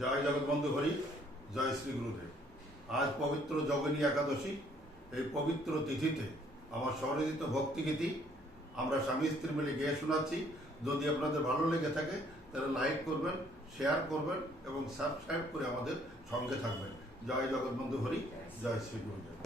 জয় জগৎবন্ধু হরি, জয় শ্রী গুরুদেব। আজ পবিত্র জগনী একাদশী। এই পবিত্র তিথিতে আমার স্বরচিত ভক্তিগীতি আমরা স্বামী স্ত্রী মিলে গেয়ে শোনাচ্ছি। যদি আপনাদের ভালো লেগে থাকে, তাহলে লাইক করবেন, শেয়ার করবেন এবং সাবস্ক্রাইব করে আমাদের সঙ্গে থাকবেন। জয় জগৎবন্ধু হরি, জয় শ্রী গুরুদেব।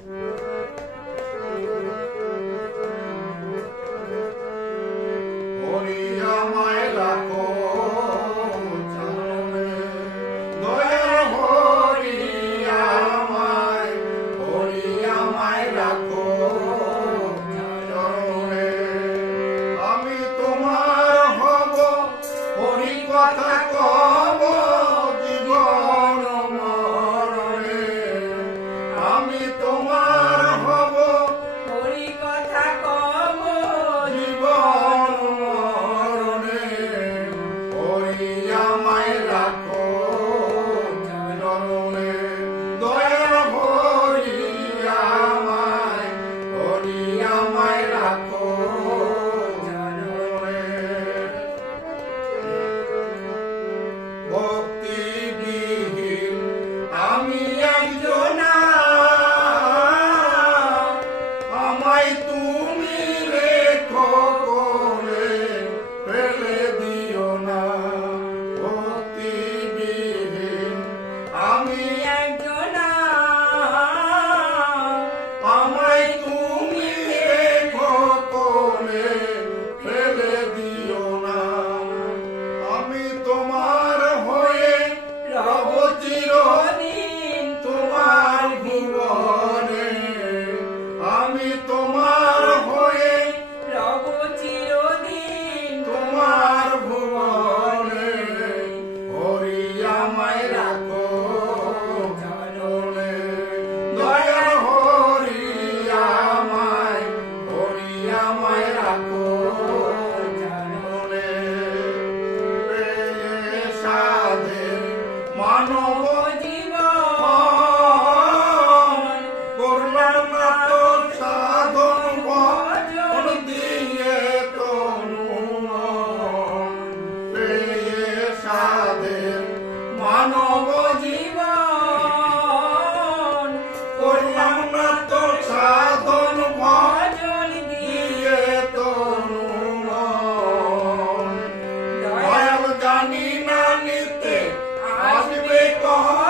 কথা কব জানি না নিতে আসবে কখন?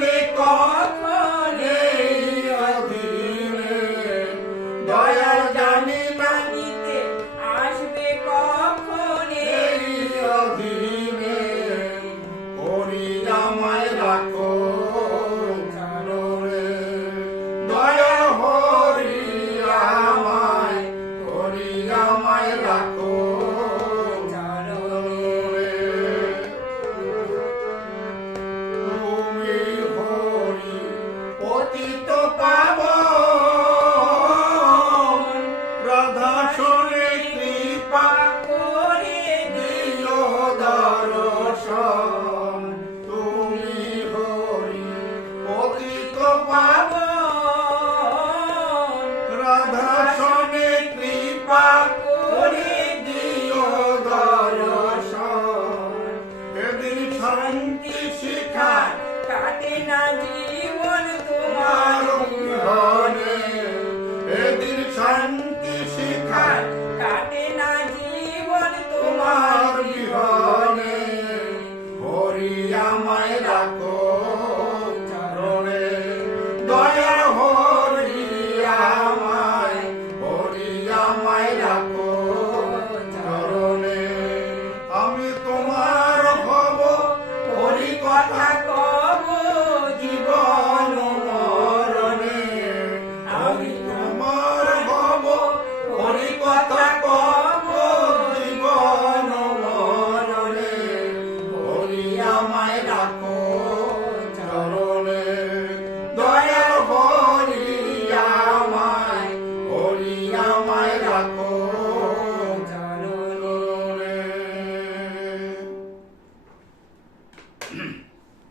make our